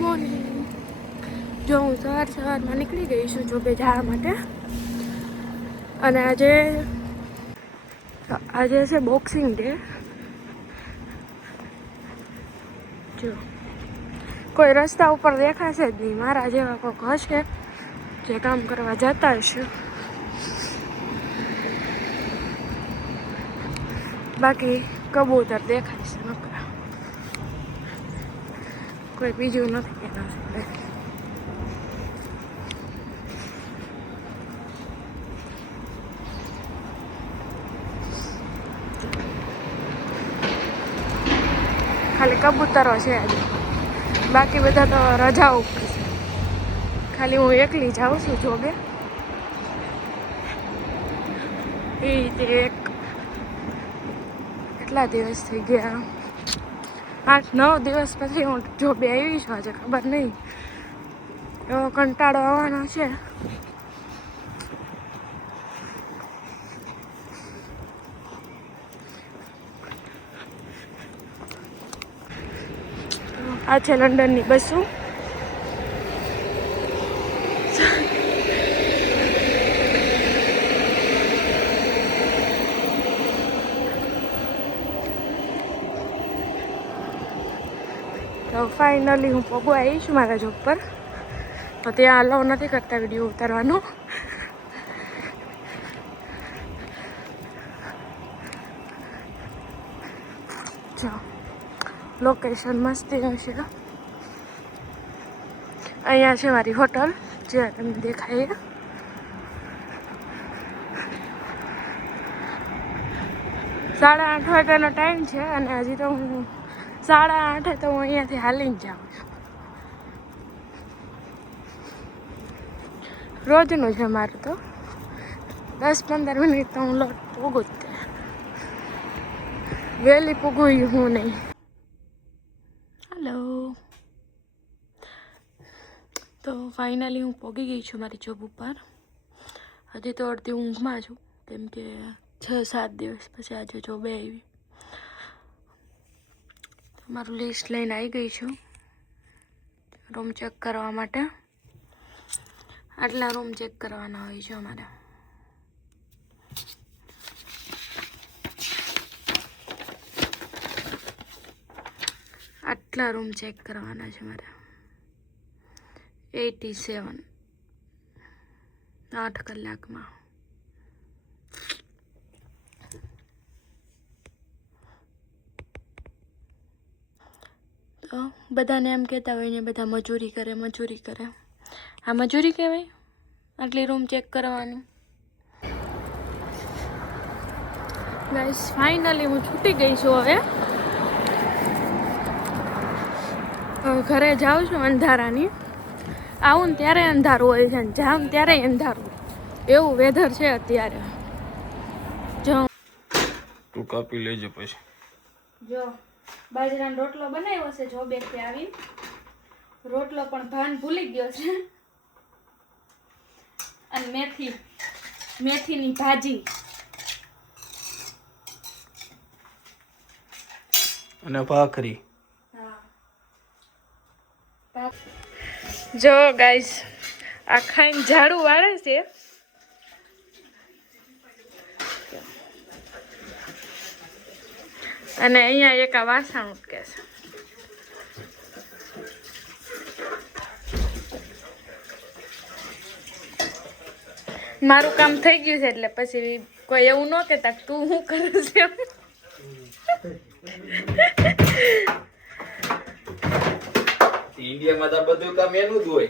Morning. જો હું સવારમાં નીકળી ગઈ છું જોબે જવા માટે. અને આજે છે બોક્સિંગ ડે. જો કોઈ રસ્તા ઉપર દેખાશે જ નહીં. મારા જેવા કોઈક હશે જે કામ કરવા જતા હશે. બાકી કબૂતર દેખાય છે નકરા. કોઈ બીજું નથી એના સિવાય. ખાલી કબૂતરો છે આજે. બાકી બધા તો રજા ઉપર છે. ખાલી હું એકલી જાઉં છું જોબે. એ કેટલા દિવસ થઈ ગયા, 8-9 દિવસ પછી હું જોબે આવી છું. આજે ખબર નહીં એવો કંટાળો આવવાનો છે. આ છે લંડનની બસો. તો ફાઇનલી હું પગો આવી છું મારા જોબ પર. તો ત્યાં અલાઉ નથી કરતા વિડીયો ઉતારવાનો. જો લોકેશન મસ્તી હશે. અહીંયા છે મારી હોટલ જે તમને દેખાય. 8:30 વાગ્યાનો ટાઈમ છે અને હજી તો હું 8:30 તો હું અહીંયાથી હાલીને જાઉં છું. રોજનું છે મારું તો. 10-15 મિનિટ તો હું લોટ પૂગું જ તે. વહેલી પૂગું હું નહીં. હેલો. તો ફાઇનલી હું પહોંચી ગઈ છું મારી જોબ ઉપર. હજી તો અડધી ઊંઘમાં છું કેમ કે 6-7 દિવસ પછી આજે જોબે આવી. મારું લિસ્ટ લઈને આવી ગઈ છું રૂમ ચેક કરવા માટે. આટલા રૂમ ચેક કરવાના હોય છે અમારે. આટલા રૂમ ચેક કરવાના છે મારે. 87 8 કલાકમાં. તો બધાને એમ કહેતા હોય ને બધા મજૂરી કરે. આ મજૂરી કહેવાય આટલી રૂમ ચેક કરવાનું? ગાઈસ ફાઇનલી હું છૂટી ગઈ છું. હવે ઘરે જાઉં છું. અંધારાની આવું ને ત્યારે અંધારું હોય છે ને જાઉં ત્યારે અંધારું. એવું વેધર છે અત્યારે. જો તું કાપી લેજે પછી. જો બાજરાનો રોટલો બનાવ્યો છે જોબેથી આવી. રોટલો પણ ભાન ભૂલી ગયો છે. અને મેથીની ભાજી અને ભાખરી. જો ગાઈસ આ ખાઈને ઝાડુ વાળે છે. અને અહીંયા એક આ વાસણ ઉટકે છે. મારું કામ થઈ ગયું છે એટલે પછી કોઈ એવું ન કહેતા તું શું કરું છે. ઇન્ડિયામાં તો બધું કામ એનું જ હોય.